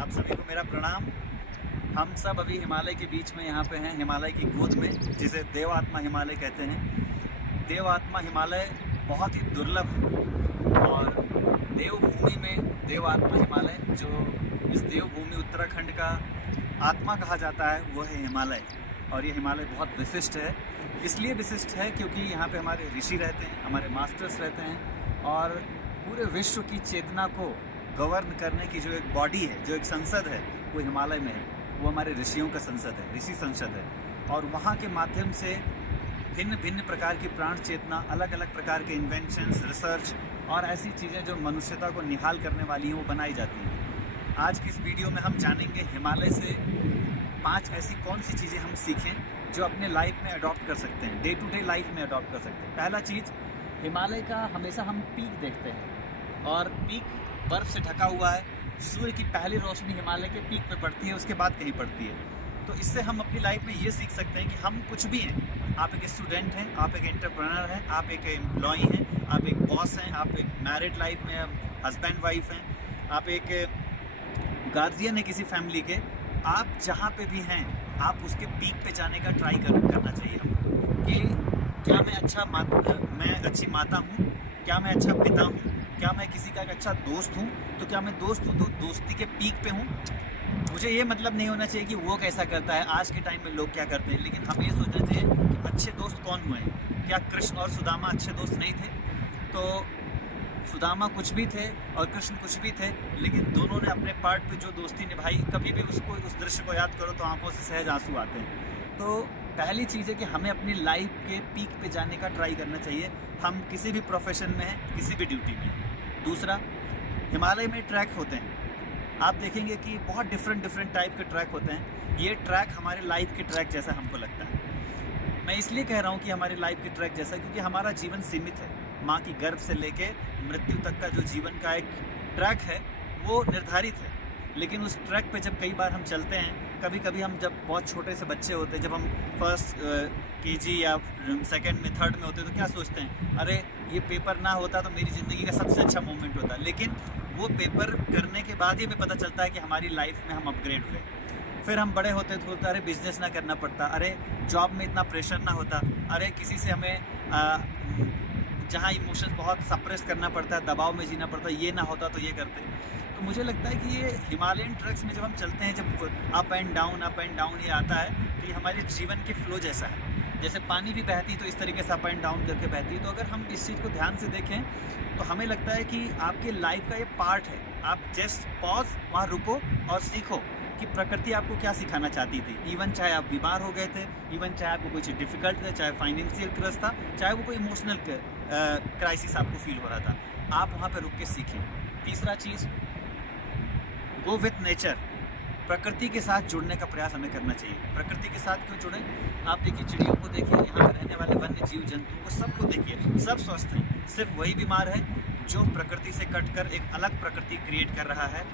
आप सभी को मेरा प्रणाम। हम सब अभी हिमालय के बीच में यहाँ पे हैं, हिमालय की गोद में, जिसे देवात्मा हिमालय कहते हैं। देवात्मा हिमालय बहुत ही दुर्लभ है और देवभूमि में देवात्मा हिमालय, जो इस देवभूमि उत्तराखंड का आत्मा कहा जाता है, वो है हिमालय। और ये हिमालय बहुत विशिष्ट है। इसलिए विशिष्ट है क्योंकि यहाँ पे हमारे ऋषि रहते हैं, हमारे मास्टर्स रहते हैं और पूरे विश्व की चेतना को गवर्न करने की जो एक बॉडी है, जो एक संसद है, वो हिमालय में है। वो हमारे ऋषियों का संसद है, ऋषि संसद है। और वहाँ के माध्यम से भिन्न भिन्न प्रकार की प्राण चेतना, अलग अलग प्रकार के इन्वेंशंस, रिसर्च और ऐसी चीज़ें जो मनुष्यता को निहाल करने वाली हैं, वो बनाई जाती हैं। आज की इस वीडियो में हम जानेंगे हिमालय से 5 ऐसी कौन सी चीज़ें हम सीखें जो अपने लाइफ में अडॉप्ट कर सकते हैं, डे टू डे लाइफ में अडॉप्ट कर सकते हैं। पहला चीज़, हिमालय का हमेशा हम पीक देखते हैं और पीक बर्फ़ से ढका हुआ है। सूर्य की पहली रोशनी हिमालय के पीक पे पड़ती है, उसके बाद कहीं पड़ती है। तो इससे हम अपनी लाइफ में ये सीख सकते हैं कि हम कुछ भी हैं। आप एक स्टूडेंट हैं, आप एक एंटरप्रेन्योर हैं, आप एक एम्प्लॉई हैं, आप एक बॉस हैं, आप एक मैरिड लाइफ में हस्बैंड वाइफ हैं, आप एक गार्जियन है किसी फैमिली के। आप जहाँ पे भी हैं, आप उसके पीक पे जाने का ट्राई करना चाहिए हमको कि क्या मैं अच्छी माता हूँ, क्या मैं अच्छा पिता हूँ, क्या मैं किसी का एक अच्छा दोस्त हूँ। तो क्या मैं दोस्त हूँ तो दोस्ती के पीक पे हूँ। मुझे ये मतलब नहीं होना चाहिए कि वो कैसा करता है, आज के टाइम में लोग क्या करते हैं, लेकिन हमें ये सोचना चाहिए कि अच्छे दोस्त कौन हुए हैं। क्या कृष्ण और सुदामा अच्छे दोस्त नहीं थे? तो सुदामा कुछ भी थे और कृष्ण कुछ भी थे, लेकिन दोनों ने अपने पार्ट पे जो दोस्ती निभाई, कभी भी उस दृश्य को याद करो तो आंखों से सहज आंसू आते हैं। तो पहली चीज़ है कि हमें अपनी लाइफ के पीक पे जाने का ट्राई करना चाहिए, हम किसी भी प्रोफेशन में हैं, किसी भी ड्यूटी में हैं। दूसरा, हिमालय में ट्रैक होते हैं। आप देखेंगे कि बहुत डिफरेंट टाइप के ट्रैक होते हैं। ये ट्रैक हमारे लाइफ के ट्रैक जैसा हमको लगता है। मैं इसलिए कह रहा हूँ कि हमारी लाइफ के ट्रैक जैसा, क्योंकि हमारा जीवन सीमित है। माँ की गर्भ से लेके मृत्यु तक का जो जीवन का एक ट्रैक है, वो निर्धारित है। लेकिन उस ट्रैक पे जब कई बार हम चलते हैं, कभी कभी हम जब बहुत छोटे से बच्चे होते हैं, जब हम फर्स्ट केजी या सेकंड में, थर्ड में होते हैं, तो क्या सोचते हैं, अरे ये पेपर ना होता तो मेरी ज़िंदगी का सबसे अच्छा मोमेंट होता। लेकिन वो पेपर करने के बाद ही हमें पता चलता है कि हमारी लाइफ में हम अपग्रेड हुए। फिर हम बड़े होते तो होता, अरे बिजनेस ना करना पड़ता, अरे जॉब में इतना प्रेशर ना होता, अरे किसी से हमें जहाँ इमोशंस बहुत सप्रेस करना पड़ता है, दबाव में जीना पड़ता है, ये ना होता तो ये करते। तो मुझे लगता है कि ये हिमालयन ट्रैक्स में जब हम चलते हैं, जब अप एंड डाउन ये आता है, तो ये हमारे जीवन के फ्लो जैसा है। जैसे पानी भी बहती तो इस तरीके से अप एंड डाउन करके बहती। तो अगर हम इस चीज़ को ध्यान से देखें तो हमें लगता है कि आपके लाइफ का ये पार्ट है। आप जस्ट पॉज, वहाँ रुको और सीखो कि प्रकृति आपको क्या सिखाना चाहती थी। इवन चाहे आप बीमार हो गए थे, इवन चाहे आपको कोई चीज़ डिफिकल्ट है, चाहे फाइनेंशियल क्रस था, चाहे वो कोई इमोशनल क्राइसिस आपको फील हो रहा था, आप वहाँ पे रुक के सीखें। तीसरा चीज़, गो विथ नेचर। प्रकृति के साथ जुड़ने का प्रयास हमें करना चाहिए। प्रकृति के साथ क्यों जुड़ें? आप देखिए, चिड़ियों को देखिए, यहाँ पर रहने वाले वन्य जीव जंतुओं को सबको देखिए, सब स्वस्थ हैं। सिर्फ वही बीमार है जो प्रकृति से कटकर एक अलग प्रकृति क्रिएट कर रहा है,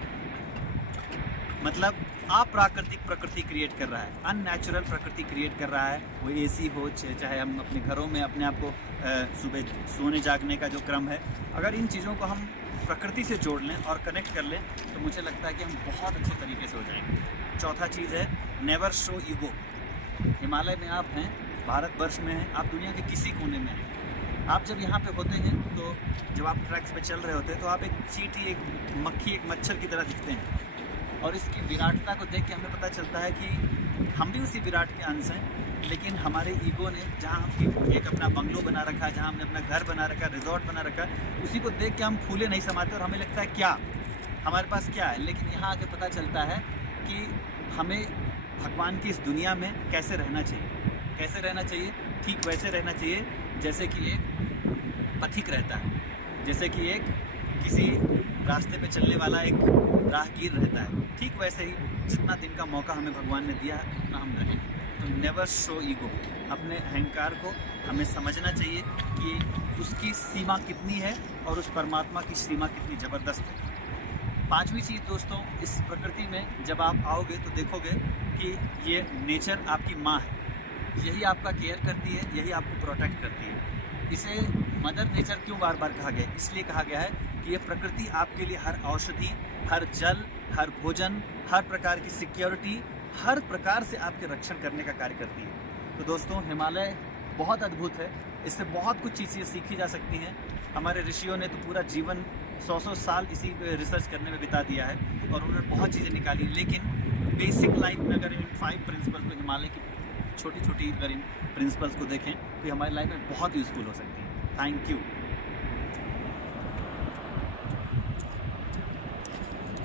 मतलब अप्राकृतिक प्रकृति क्रिएट कर रहा है, अननेचुरल प्रकृति क्रिएट कर रहा है। वो एसी हो, चाहे हम अपने घरों में अपने आप को सुबह सोने जागने का जो क्रम है, अगर इन चीज़ों को हम प्रकृति से जोड़ लें और कनेक्ट कर लें, तो मुझे लगता है कि हम बहुत अच्छे तरीके से हो जाएंगे। चौथा चीज़ है, नेवर शो ईगो। हिमालय में आप हैं, भारतवर्ष में हैं, आप दुनिया के किसी कोने में हैं। आप जब यहाँ पे होते हैं, तो जब आप ट्रैक्स पे चल रहे होते हैं, तो आप एक चींटी, एक मक्खी, एक मच्छर की तरह दिखते हैं। और इसकी विराटता को देख के हमें पता चलता है कि हम भी उसी विराट के अंश हैं। लेकिन हमारे ईगो ने, जहाँ हम एक अपना बंगलो बना रखा है, जहाँ हमने अपना घर बना रखा है, रिजॉर्ट बना रखा है, उसी को देख के हम फूले नहीं समाते और हमें लगता है क्या हमारे पास क्या है। लेकिन यहाँ आके पता चलता है कि हमें भगवान की इस दुनिया में कैसे रहना चाहिए। कैसे रहना चाहिए? ठीक वैसे रहना चाहिए जैसे कि एक पथिक रहता है, जैसे कि एक किसी रास्ते पे चलने वाला एक राहगीर रहता है। ठीक वैसे ही जितना दिन का मौका हमें भगवान ने दिया है, उतना हम रहें। तो नेवर शो ईगो। अपने अहंकार को हमें समझना चाहिए कि उसकी सीमा कितनी है और उस परमात्मा की सीमा कितनी ज़बरदस्त है। पांचवी चीज़ दोस्तों, इस प्रकृति में जब आप आओगे तो देखोगे कि ये नेचर आपकी माँ है। यही आपका केयर करती है, यही आपको प्रोटेक्ट करती है। इसे मदर नेचर क्यों बार बार कहा गया? इसलिए कहा गया है कि ये प्रकृति आपके लिए हर औषधि, हर जल, हर भोजन, हर प्रकार की सिक्योरिटी, हर प्रकार से आपके रक्षण करने का कार्य करती है। तो दोस्तों, हिमालय बहुत अद्भुत है, इससे बहुत कुछ चीज़ें सीखी जा सकती हैं। हमारे ऋषियों ने तो पूरा जीवन 100-100 साल इसी पे रिसर्च करने में बिता दिया है और उन्होंने बहुत चीज़ें निकाली। लेकिन बेसिक लाइफ में अगर इन 5 प्रिंसिपल्स को, हिमालय की छोटी छोटी अगर इन प्रिंसिपल्स को देखें तो हमारी लाइफ में बहुत यूज़फुल हो सकती है। Thank you.